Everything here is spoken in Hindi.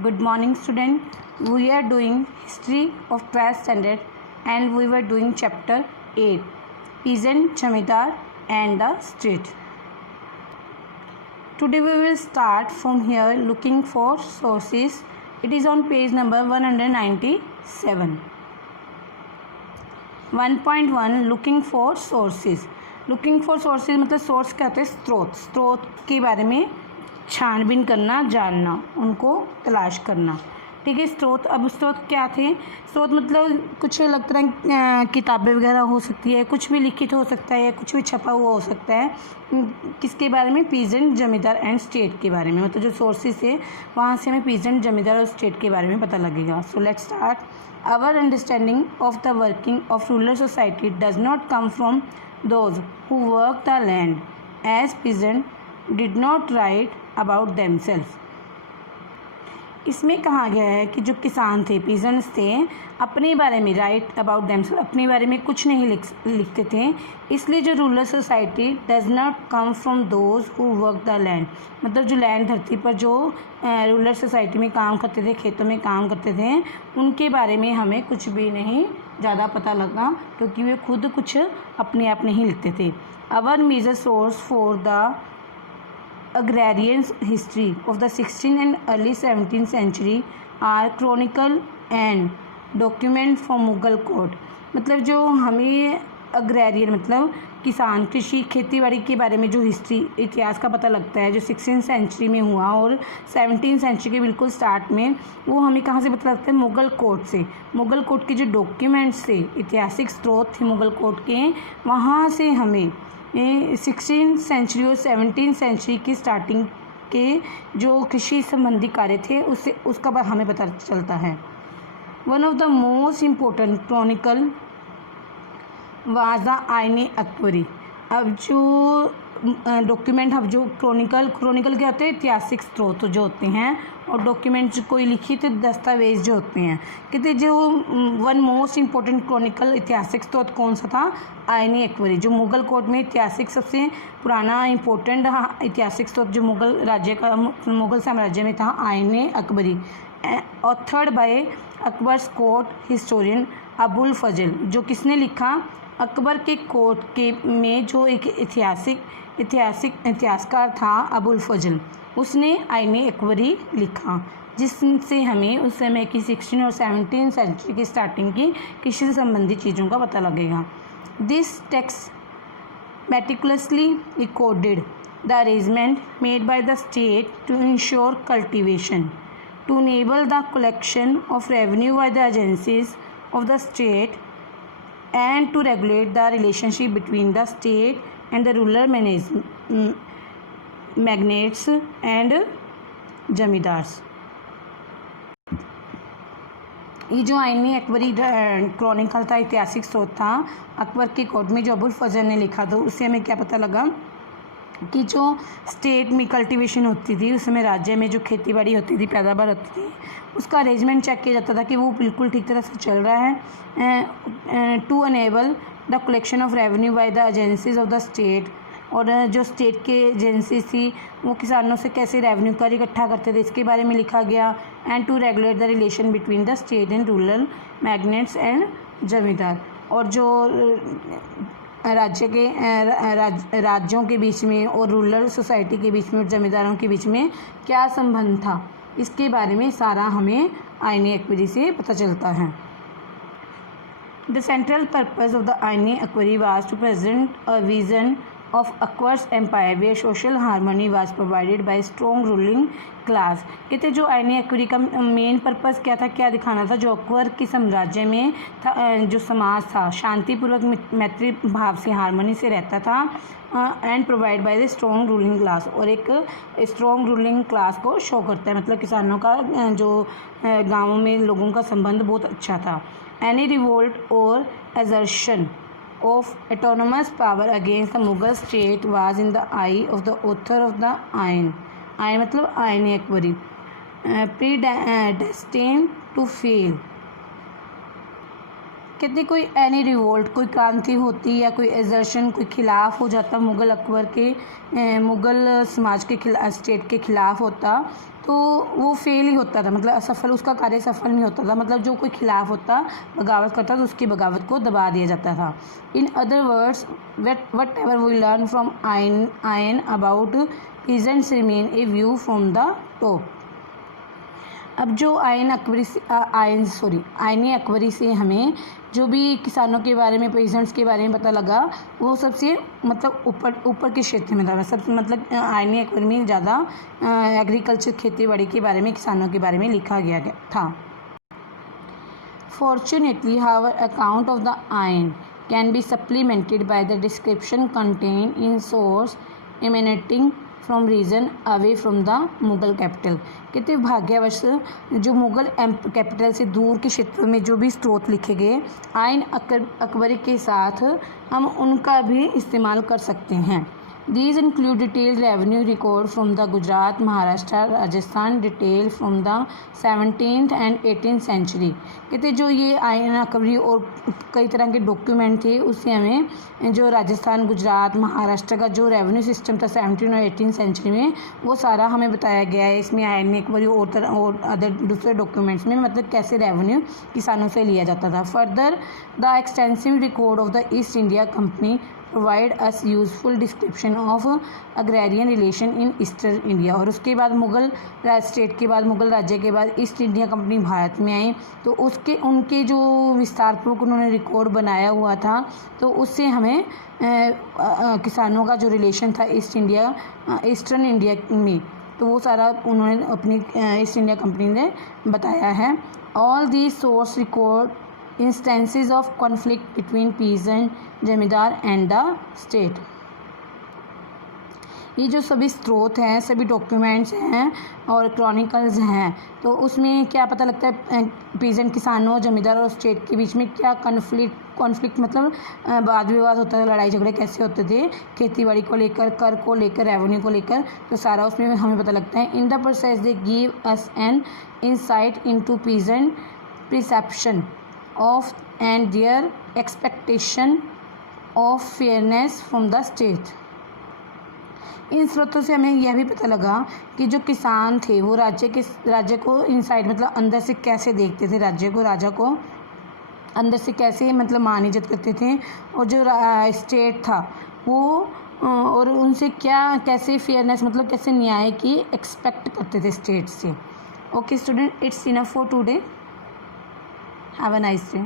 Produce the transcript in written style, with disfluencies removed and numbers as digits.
Good morning, student. We are doing history of 12th standard and we were doing chapter 8, Peasant, Jamidar and the State. Today we will start from here looking for sources. It is on page number 197. 1.1 Looking for sources. Looking for sources मतलब सोर्स क्या होता है? स्रोत के बारे में छानबीन करना, जानना, उनको तलाश करना। ठीक है। अब स्रोत क्या थे? स्रोत मतलब कुछ अलग तरह किताबें वगैरह हो सकती है, कुछ भी लिखित हो सकता है, कुछ भी छपा हुआ हो सकता है। किसके बारे में? पीजेंट, जमींदार एंड स्टेट के बारे में। मतलब जो सोर्सेस है वहाँ से हमें पीजेंट, जमींदार और स्टेट के बारे में पता लगेगा। So let's start. Our understanding of the working of rural society does not come from those who work the land as peasant did not write about themself. इसमें कहा गया है कि जो किसान थे, पीजेंट्स थे, अपने बारे में राइट अबाउट देमसेल्फ, अपने बारे में कुछ नहीं लिखते थे। इसलिए जो rural society does not come from those who work the land, मतलब जो लैंड धरती पर जो रूरल सोसाइटी में काम करते थे, खेतों में काम करते थे, उनके बारे में हमें कुछ भी नहीं ज़्यादा पता लगा, क्योंकि वे खुद कुछ अपने आप नहीं लिखते थे। Our major source for the agrarian history of the 16th and early 17th century are chronicle and document from Mughal court। मतलब जो हमें अग्रेरियन मतलब किसान, कृषि, खेतीबाड़ी के बारे में जो हिस्ट्री, इतिहास का पता लगता है, जो 16th सेंचुरी में हुआ और 17th सेंचुरी के बिल्कुल स्टार्ट में, वो हमें कहाँ से पता लगता है? मुग़ल कोर्ट से। मुग़ल कोर्ट के जो डॉक्यूमेंट्स थे, ऐतिहासिक स्रोत थे मुग़ल कोर्ट के, वहाँ से हमें 16th सेंचुरी और 17th सेंचुरी की स्टार्टिंग के जो कृषि संबंधी कार्य थे उसका हमें पता चलता है। One of the most important Chronicle was the Aine Akbari. अब जो डॉक्यूमेंट, अब जो क्रॉनिकल क्या होते हैं? ऐतिहासिक स्रोत जो होते हैं, और डॉक्यूमेंट कोई लिखित दस्तावेज जो होते हैं। कहते जो वन मोस्ट इम्पोर्टेंट क्रॉनिकल ऐतिहासिक स्रोत कौन सा था? आईने अकबरी। जो मुग़ल कोर्ट में ऐतिहासिक सबसे पुराना इम्पोर्टेंट ऐतिहासिक स्रोत जो मुग़ल साम्राज्य में था, Aine Akbari, authored by Akbar's court historian Abul Fazl. जो किसने लिखा? अकबर के कोर्ट के में जो एक इतिहासकार था अबुल फजल, उसने आईने अकबरी लिखा, जिससे हमें उस समय की 16 और 17 सेंचुरी की स्टार्टिंग की कृषि से संबंधित चीज़ों का पता लगेगा। This text meticulously recorded the arrangement made by the state to ensure cultivation, to enable the collection of revenue by the agencies of the state, and to regulate the relationship between the state and the rural magnates and zamindars. ये जो आईने अकबरी क्रॉनिकल था, ऐतिहासिक स्रोत था अकबर के कोर्ट में जो अबुल फजल ने लिखा, तो उससे हमें क्या पता लगा कि जो स्टेट में कल्टीवेशन होती थी, उस समय राज्य में जो खेतीबाड़ी होती थी, पैदावार होती थी, उसका अरेंजमेंट चेक किया जाता था कि वो बिल्कुल ठीक तरह से चल रहा है। To enable the collection of revenue by the agencies of the state, और जो स्टेट के एजेंसीज थी वो किसानों से कैसे रेवेन्यू कर इकट्ठा करते थे, इसके बारे में लिखा गया। And to regulate the relation between the state and rural magnates and zamindar, और जो राज्यों के बीच में और रूरल सोसाइटी के बीच में और जमींदारों के बीच में क्या संबंध था, इसके बारे में सारा हमें आईने अकबरी से पता चलता है। The central purpose of the Aine Akbari was to present a vision of Akbar's empire where social harmony was provided by strong ruling class। कहते जो आईने अकबरी का मेन पर्पस क्या था, क्या दिखाना था? जो अकबर के साम्राज्य में था, जो समाज था शांतिपूर्वक मैत्री भाव से, हारमोनी से रहता था, and provide by the strong ruling class, और एक स्ट्रॉन्ग रूलिंग क्लास को शो करता है। मतलब किसानों का जो गाँवों में लोगों का संबंध बहुत अच्छा था। एनी रिवोल्ट और assertion of autonomous power against the Mughal state was in the eye of the author of the Ain मतलब आईने अकबरी, predestined to fail। कहते कोई एनी रिवोल्ट, कोई क्रांति होती या कोई एजर्शन, कोई खिलाफ हो जाता मुग़ल अकबर के मुग़ल समाज के स्टेट के खिलाफ होता, तो वो फेल ही होता था, मतलब असफल, उसका कार्य सफल नहीं होता था। मतलब जो कोई खिलाफ होता, बगावत करता, तो उसकी बगावत को दबा दिया जाता था। In other words, whatever we learn from Ain about peasants remain a view from the top. अब जो आयनी अकबरी से हमें जो भी किसानों के बारे में, पेजेंट्स के बारे में पता लगा, वो सबसे मतलब ऊपर के क्षेत्र में था। सब मतलब आयनी अकबरी में ज़्यादा एग्रीकल्चर, खेती बाड़ी के बारे में, किसानों के बारे में लिखा गया था। Fortunately, however, account of the iron can be supplemented by the description contained in source emanating from region away from the Mughal capital. कहते भाग्यवश जो मुग़ल कैपिटल से दूर के क्षेत्र में जो भी स्रोत लिखे गए आयन अकबरी के साथ हम उनका भी इस्तेमाल कर सकते हैं। These include detailed revenue record from the Gujarat, Maharashtra, Rajasthan, detail from the 17th and 18th century। कहते जो ये आयन अकबरी और कई तरह के डॉक्यूमेंट थे, उससे हमें जो राजस्थान, गुजरात, महाराष्ट्र का जो रेवेन्यू सिस्टम था 17 और 18 सेंचुरी में, वो सारा हमें बताया गया है इसमें आयन अकबरी और अदर दूसरे डॉक्यूमेंट्स में, मतलब कैसे रेवेन्यू किसानों से लिया जाता था। Further the extensive record of the east India company provide us useful description of agrarian relation in eastern India. और उसके बाद मुग़ल स्टेट के बाद, मुग़ल राज्य के बाद ईस्ट इंडिया कंपनी भारत में आई, तो उनके जो विस्तारपूर्वक उन्होंने रिकॉर्ड बनाया हुआ था, तो उससे हमें किसानों का जो रिलेशन था ईस्टर्न इंडिया में, तो वो सारा उन्होंने अपनी ईस्ट इंडिया कंपनी ने बताया है। All the source record instances of conflict between peasant, जमींदार एंड द स्टेट। ये जो सभी स्रोत हैं, सभी डॉक्यूमेंट्स हैं और क्रॉनिकल्स हैं, तो उसमें क्या पता लगता है पीजेंट किसानों, जमींदार और स्टेट के बीच में क्या कॉन्फ्लिक्ट मतलब वाद विवाद होता था, लड़ाई झगड़े कैसे होते थे खेती बाड़ी को लेकर, कर को लेकर, रेवेन्यू को लेकर, तो सारा उसमें हमें पता लगता है। In the process they give us an insight into peasant perception of and their expectation of fairness from the state. इन स्रोतों से हमें यह भी पता लगा कि जो किसान थे वो राज्य को इनसाइड मतलब अंदर से कैसे देखते थे, राजा को अंदर से कैसे मतलब मान इज्जत करते थे, और जो स्टेट था वो और उनसे कैसे फेयरनेस मतलब कैसे न्याय की एक्सपेक्ट करते थे स्टेट से। Okay student, it's enough for today. Have a nice day.